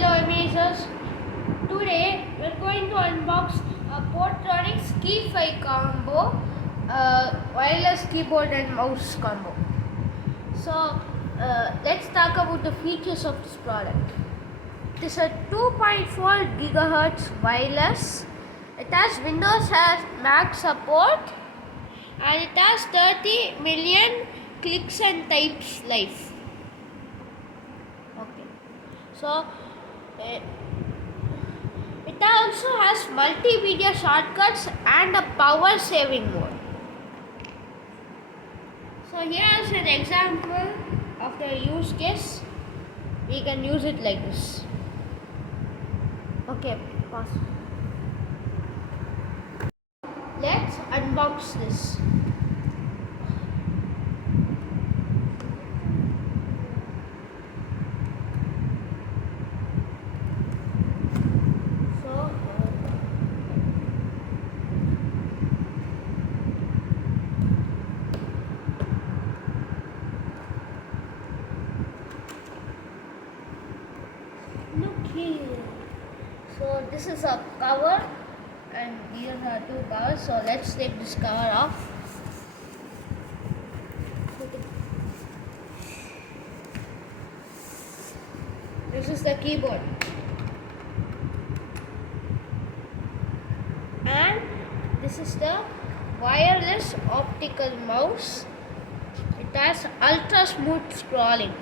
Hello amazers. Today we're going to unbox a Portronics KEYS5 combo, wireless keyboard and mouse combo. So let's talk about the features of this product. It is a 2.4 GHz wireless. It has Windows Mac support and it has 30 million clicks and types live. Okay. So it also has multimedia shortcuts and a power saving mode. So here is an example of the use case. We can use it like this. Okay, pause. Let's unbox this. Look here. So this is a cover and here are two covers. So let's take this cover off. This is the keyboard. And this is the wireless optical mouse. It has ultra smooth scrolling.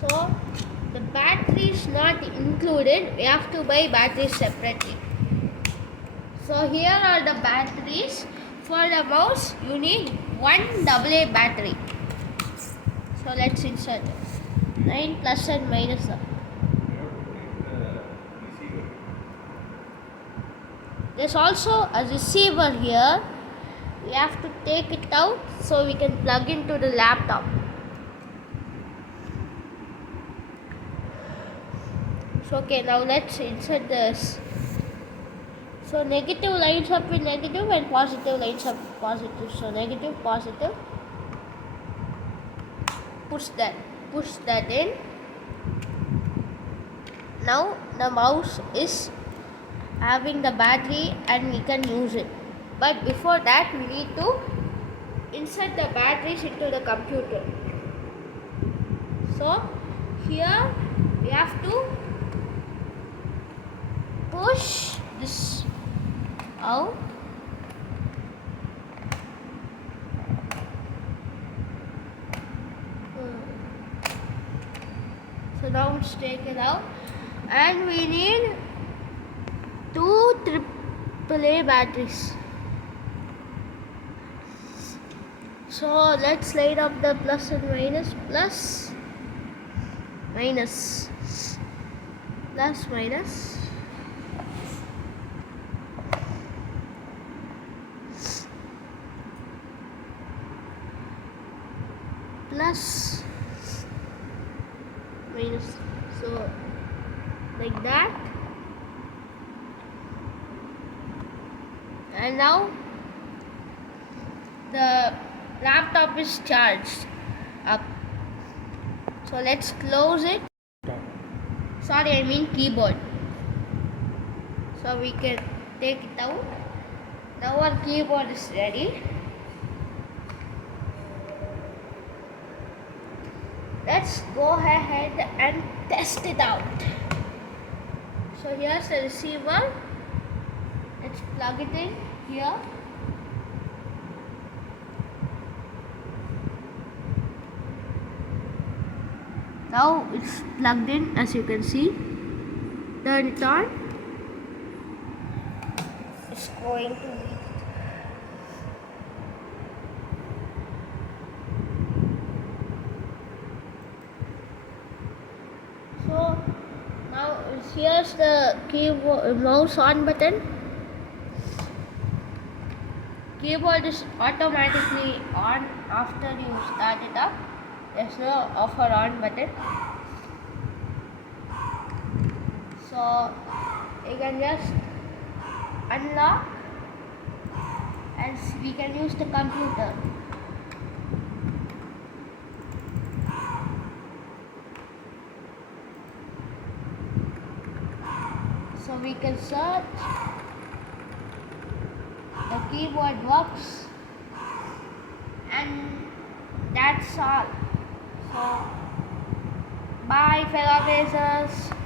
So the battery is not included. We have to buy batteries separately. So here are the batteries. For the mouse, you need one AA battery. So let's insert 9 plus and minus. There's also a receiver here. We have to take it out so we can plug into the laptop. So okay, now let's insert this. So negative lines up with negative and positive lines up with positive. So negative, positive. Push that in. Now the mouse is having the battery and we can use it. But before that we need to insert the batteries into the computer. So here we have to push this out. So now let's take it out and we need 2 AAA batteries. So let's light up the plus and minus, plus, minus, plus, minus. Plus, minus. So like that. And now the laptop is charged up. So let's close it. Sorry, I mean keyboard. So we can take it out. Now our keyboard is ready. Let's go ahead and test it out. So here's the receiver. Let's plug it in here. Now it's plugged in, as you can see. Turn it on. It's going to be. So now here's the keyboard mouse on button. Keyboard is automatically on after you start it up. There's no off or on button. So you can just unlock, and we can use the computer. So we can search, the keyboard works, and that's all. So bye fellow racers.